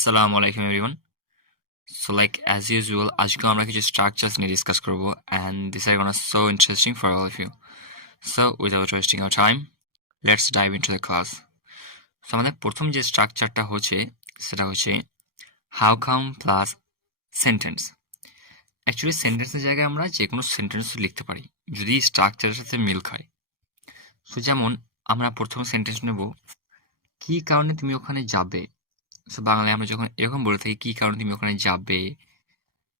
আসসালামু আলাইকুম everyone. So like as usual আজকে আমরা কিছু স্ট্রাকচারস নিয়ে ডিসকাস করব and this are gonna so interesting for all of you. So without wasting our time let's dive into the class. সো আমাদের প্রথম যে স্ট্রাকচারটা হচ্ছে সেটা হচ্ছে how come plus sentence. Actually সেন্টেন্সের জায়গায় আমরা যে কোনো সেন্টেন্স লিখতে পারি যদি স্ট্রাকচারের সাথে মিল খায়। সো যেমন আমরা প্রথম সেন্টেন্স নেব, কী কারণে তুমি ওখানে যাবে। সো বাংলায় আমরা যখন এরকম বলে থাকি কী কারণে তুমি ওখানে যাবে,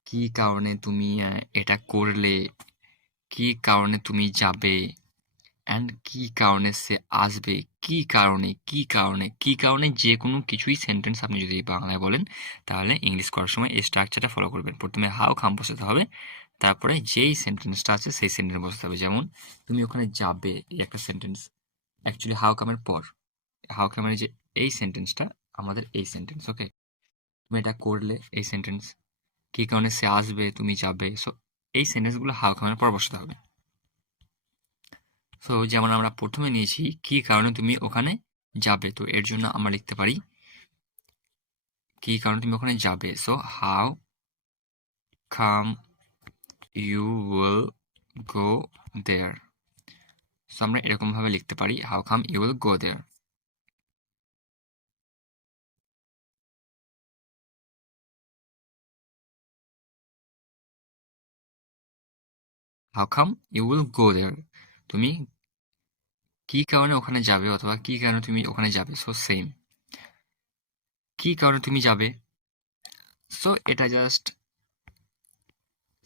কী কারণে তুমি এটা করলে, কী কারণে তুমি যাবে, অ্যান্ড কী কারণে সে আসবে, কী কারণে কী কারণে কী কারণে যে কোনো কিছুই সেন্টেন্স আপনি যদি বাংলায় বলেন তাহলে ইংলিশ করার সময় এই স্ট্রাকচারটা ফলো করবেন। প্রথমে হাউ কাম বসাতে হবে, তারপরে যেই সেন্টেন্সটা আছে সেই সেন্টেন্স বসাতে হবে। যেমন তুমি ওখানে যাবে, এই একটা সেন্টেন্স অ্যাকচুয়ালি হাউ কামের পর, হাউ কামের যে এই সেন্টেন্সটা আমাদের এই সেন্টেন্স। ওকে, তুমি এটা করলে এই সেন্টেন্স, কী কারণে সে আসবে, তুমি যাবে। সো এই সেন্টেন্সগুলো হাউ কামের পর বসাতে হবে। সো যেমন আমরা প্রথমে নিয়েছি কী কারণে তুমি ওখানে যাবে, তো এর জন্য আমরা লিখতে পারি কী কারণে তুমি ওখানে যাবে। So how come you will go there. So আমরা এরকমভাবে লিখতে পারি how come you will go there. How come you will go there, তুমি কী কারণে ওখানে যাবে অথবা কী কারণে তুমি ওখানে যাবে। সো সেম, কী কারণে তুমি যাবে। সো এটা জাস্ট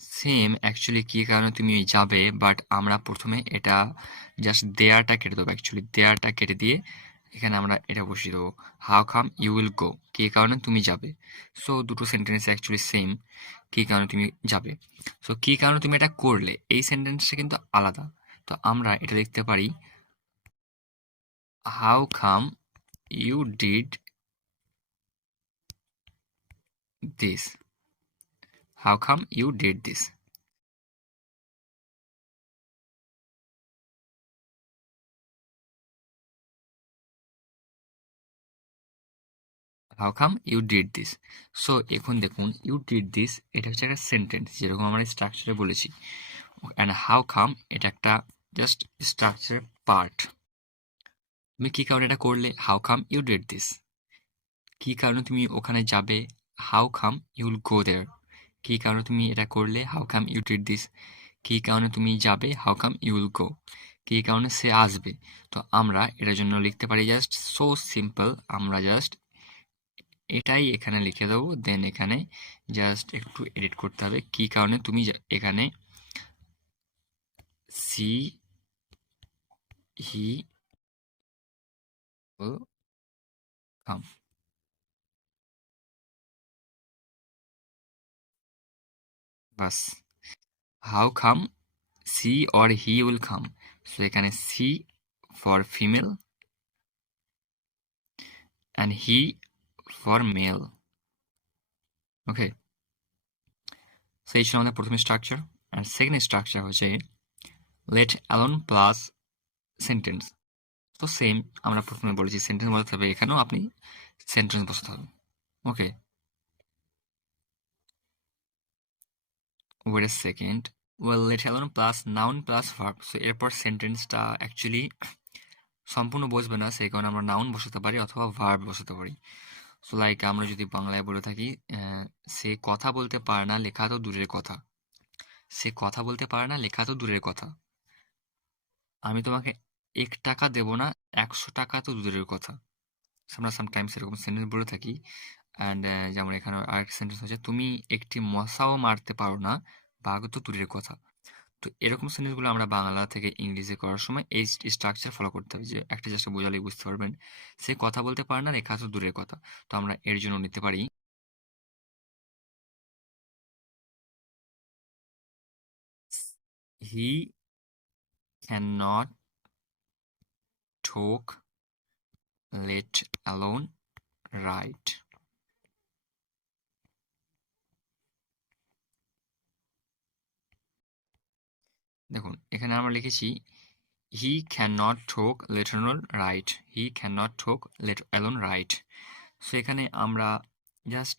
সেম অ্যাকচুয়ালি কী কারণে তুমি যাবে, বাট আমরা প্রথমে এটা জাস্ট দেয়ারটা কেটে দেবো। অ্যাকচুয়ালি দেয়ারটা কেটে দিয়ে এখানে আমরা এটা বসিয়ে দেবো how come you will go, কী কারণে তুমি যাবে। সো দুটো সেন্টেন্স অ্যাকচুয়ালি সেম, কী কারণে তুমি যাবে। সো কী কারণে তুমি এটা করলে, এই সেন্টেন্সটা কিন্তু আলাদা। তো আমরা এটা লিখতে পারি how come you did this, how come you did this. How come you did this. So এখন দেখুন ইউ ডিড দিস এটা হচ্ছে একটা সেন্টেন্স যেরকম আমরা স্ট্রাকচারে বলেছি, অ্যান্ড হাউ কাম এটা একটা জাস্ট স্ট্রাকচার পার্ট। তুমি কী কারণে এটা করলে, how come you did this. কী কারণে তুমি ওখানে যাবে, how come you will go there. কী কারণে তুমি এটা করলে, how come you did this. কী কারণে তুমি যাবে, how come you will go. কী কারণে সে আসবে। তো আমরা এটার জন্য লিখতে পারি জাস্ট সো সিম্পল, আমরা জাস্ট এটাই এখানে লিখে দেবো, দেন এখানে জাস্ট একটু এডিট করতে হবে। কী কারণে তুমি এখানে সি হি will come, বাস। How come she or he will come. So এখানে she for female and he for male. Okay, সেই ছিল আমাদের প্রথম স্ট্রাকচার। আর সেকেন্ড স্ট্রাকচার হচ্ছে লেট অ্যালোন প্লাস সেন্টেন্স। তো সেম, আমরা প্রথমে বলেছি সেন্টেন্স বসাতে হবে, এখানেও আপনি সেন্টেন্স বসাতে হবে। Okay, wait a second. Well let alone plus noun plus verb. So এরপর সেন্টেন্সটা অ্যাকচুয়ালি সম্পূর্ণ বসবে না, সেই কারণে আমরা নাউন বসাতে পারি অথবা ভার্ব বসাতে পারি। সো লাইক আমরা যদি বাংলায় বলে থাকি সে কথা বলতে পারে না, লেখা তো দূরের কথা। সে কথা বলতে পারে না, লেখা তো দূরের কথা। আমি তোমাকে ১ টাকা দেব না, ১০০ টাকা তো দূরের কথা। আমরা সামটাইমস এরকম সেন্টেন্স বলে থাকি। অ্যান্ড যেমন এখানে আরেকটা সেন্টেন্স হচ্ছে তুমি একটি মশাও মারতে পারো না, বাঘ তো দূরের কথা। তো এরকম সেন্টেন্সগুলো আমরা বাংলা থেকে ইংলিশে করার সময় এই স্ট্রাকচার ফলো করতে হবে, যে একটা জাস্ট বোঝালেই বুঝতে পারবেন সে কথা বলতে পারে না, লেখা তো দূরের কথা। তো আমরা এর জন্য নিতে পারি হি can not talk, let alone write. দেখুন এখানে আমরা লিখেছি হি can not talk, let alone write. He can not talk, let alone write. So এখানে আমরা জাস্ট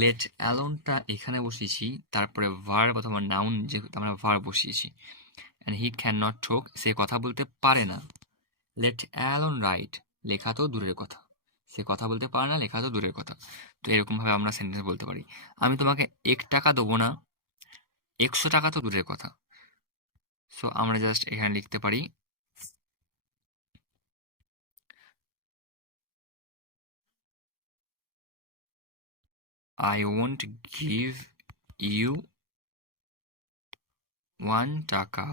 লেট অ্যালোনটা এখানে বসিয়েছি, তারপরে ভার্ব অথবা নাউন যেহেতু আমরা ভার্ব বসিয়েছি। And he can not talk, সে কথা বলতে পারে না। লেট অ্যালোন রাইট, লেখা তো দূরের কথা, সে কথা বলতে পারে না, লেখা তো দূরের কথা। তো এরকমভাবে আমরা সেন্টেন্স বলতে পারি। আমি তোমাকে 1 টাকা দেবো না, 100 টাকা তো দূরের কথা। সো আমরা জাস্ট এখানে লিখতে পারি I won't give you 1 টাকা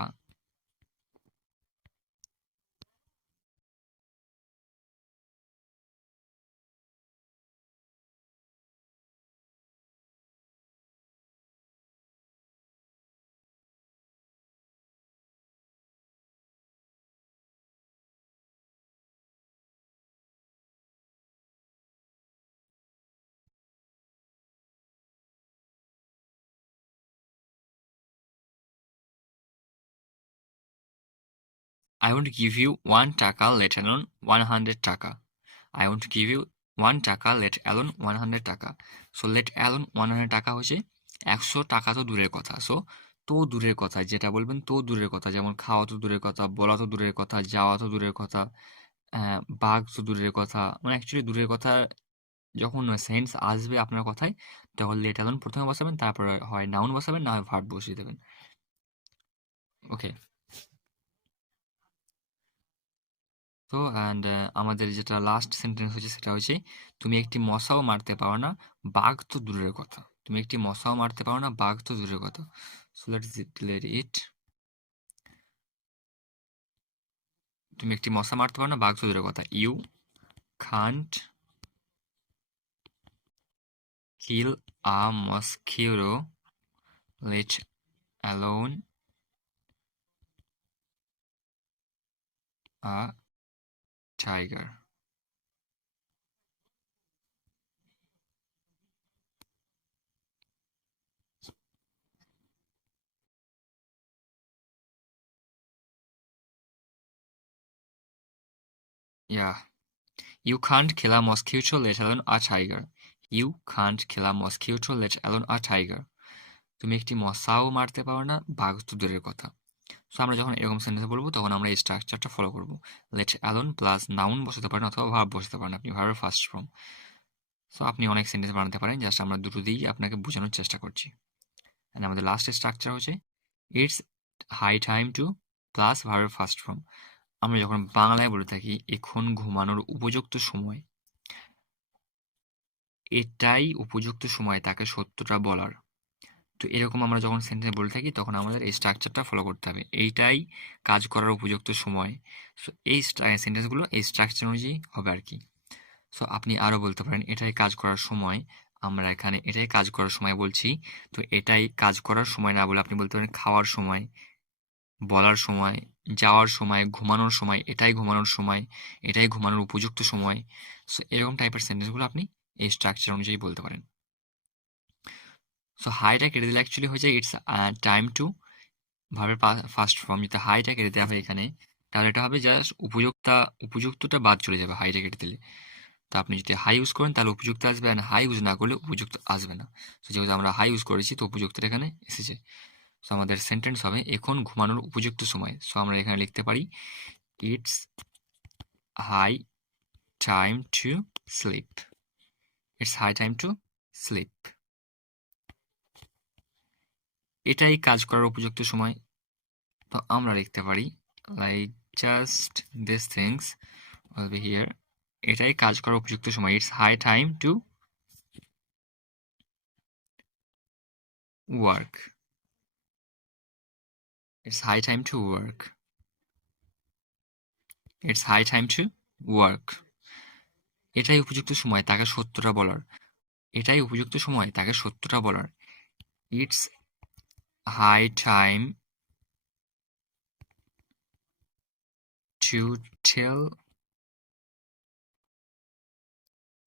I won't give you 1 টাকা, let alone 100 টাকা. I won't give you 1 টাকা, let alone 100 টাকা. সো let alone 100 টাকা হচ্ছে 100 টাকা তো দূরের কথা। সো তো দূরের কথা যেটা বলবেন, তো দূরের কথা, যেমন খাওয়া তো দূরের কথা, বলা তো দূরের কথা, যাওয়া তো দূরের কথা, বাঘ তো দূরের কথা। মানে অ্যাকচুয়ালি দূরের কথা যখন সেন্স আসবে আপনার কথায়, তখন let alone প্রথমে বসাবেন, তারপরে হয় নাউন বসাবেন, না হয় ভার্ব বসিয়ে দেবেন। ওকে। তো অ্যান্ড আমাদের যেটা লাস্ট সেন্টেন্স হচ্ছে সেটা হচ্ছে, তুমি একটি মশাও মারতে পারো না, বাঘ তো দূরের কথা। তুমি একটি মশাও মারতে পারো না, বাঘ তো দূরের কথা। সো লেটস ডিক্লেয়ার ইট। তুমি একটি মশা মারতে পারো না, বাঘ তো দূরের কথা। You can't kill a mosquito, let alone a tiger. Yeah, you can't kill a mosquito, let alone a tiger. You can't kill a mosquito, let alone a tiger. তুমি একটি মশাও মারতে পারো না, বাঘ তো দূরের কথা। সো আমরা যখন এরকম সেন্টেন্স বলবো, তখন আমরা এই স্ট্রাকচারটা ফলো করবো। লেট অ্যালোন প্লাস নাউন বসাতে পারেন, অথবা ভার্ব বসাতে পারেন, আপনি ভার্বের ফার্স্ট ফর্ম। সো আপনি অনেক সেন্টেন্স বানাতে পারেন, জাস্ট আমরা দুটো দিয়েই আপনাকে বোঝানোর চেষ্টা করছি। অ্যান্ড আমাদের লাস্ট স্ট্রাকচার হচ্ছে it's high time to plus ভার্বের ফার্স্ট ফর্ম। আমরা যখন বাংলায় বলে থাকি এখন ঘুমানোর উপযুক্ত সময়, এটাই উপযুক্ত সময় তাকে সত্যটা বলার। তো এরকম আমরা যখন সেন্টেন্স বলে থাকি, তখন আমাদের এই স্ট্রাকচারটা ফলো করতে হবে, এইটাই কাজ করার উপযুক্ত সময়। সো এই সেন্টেন্সগুলো এই স্ট্রাকচার অনুযায়ী হবে আর কি। সো আপনি আরও বলতে পারেন এটাই কাজ করার সময়। আমরা এখানে এটাই কাজ করার সময় বলছি, তো এটাই কাজ করার সময় না বলে আপনি বলতে পারেন খাওয়ার সময়, বলার সময়, যাওয়ার সময়, ঘুমানোর সময়, এটাই ঘুমানোর সময়, এটাই ঘুমানোর উপযুক্ত সময়। সো এরকম টাইপের সেন্টেন্সগুলো আপনি এই স্ট্রাকচার অনুযায়ী বলতে পারেন। সো হাইটা কেটে দিলে অ্যাকচুয়ালি হয়ে যায় ইটস টাইম টু ভার্বের ফার্স্ট ফর্ম। যদি হাইটা কেটে দেওয়া হয় এখানে, তাহলে এটা হবে জাস্ট উপযুক্তটা বাদ চলে যাবে হাইটা কেটে দিলে। তো আপনি যদি হাই ইউজ করেন তাহলে উপযুক্ত আসবে, আর হাই ইউজ না করলে উপযুক্ত আসবে না। তো যেহেতু আমরা হাই ইউজ করেছি, তো উপযুক্তটা এখানে এসেছে। সো আমাদের সেন্টেন্স হবে এখন ঘুমানোর উপযুক্ত সময়। সো আমরা এখানে লিখতে পারি it's high time to sleep. It's high time to sleep. এটাই কাজ করার উপযুক্ত সময়। তো আমরা লিখতে পারি like just this things will be here. এটাই কাজ করার উপযুক্ত সময়। It's high time to work. It's high time to work. It's high time to work. এটাই উপযুক্ত সময় তাকে সত্যটা বলার। এটাই উপযুক্ত সময় তাকে সত্যটা বলার। It's high time to tell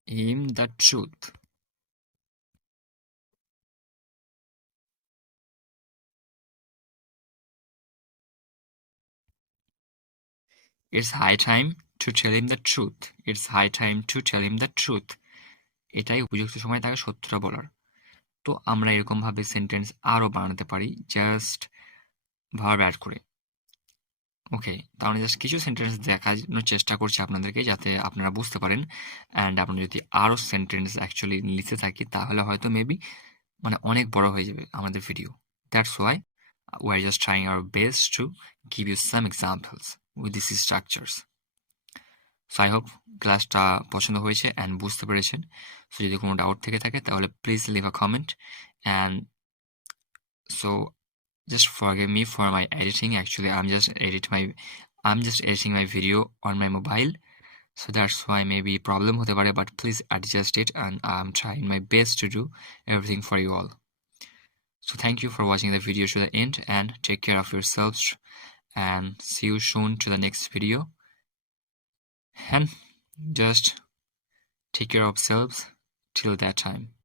him the truth. It's high time to tell him the truth. It's high time to tell him the truth. এটাই উপযুক্ত সময় তাকে সত্যটা বলার। তো আমরা এরকমভাবে সেন্টেন্স আরও বানাতে পারি জাস্ট ভার্ব অ্যাড করে। ওকে, তাহলে জাস্ট কিছু সেন্টেন্স দেখানোর চেষ্টা করছি আপনাদেরকে, যাতে আপনারা বুঝতে পারেন। অ্যান্ড আমরা যদি আরও সেন্টেন্স অ্যাকচুয়ালি লিখতে থাকি তাহলে হয়তো মেবি অনেক বড় হয়ে যাবে আমাদের video. That's why we are just trying our best to give you some examples with these structures. So I hope ক্লাসটা পছন্দ হয়েছে অ্যান্ড বুঝতে পেরেছেন। সো যদি কোনো ডাউট থেকে থাকে তাহলে please leave a comment. And so just forgive me for my editing. Actually, I'm just editing my video on my mobile, so that's why maybe problem hote pare, but please adjust it, and I'm trying my best to do everything for you all. So thank you for watching the video to the end, and take care of yourselves, and see you soon to the next video. And just take care of yourselves till that time.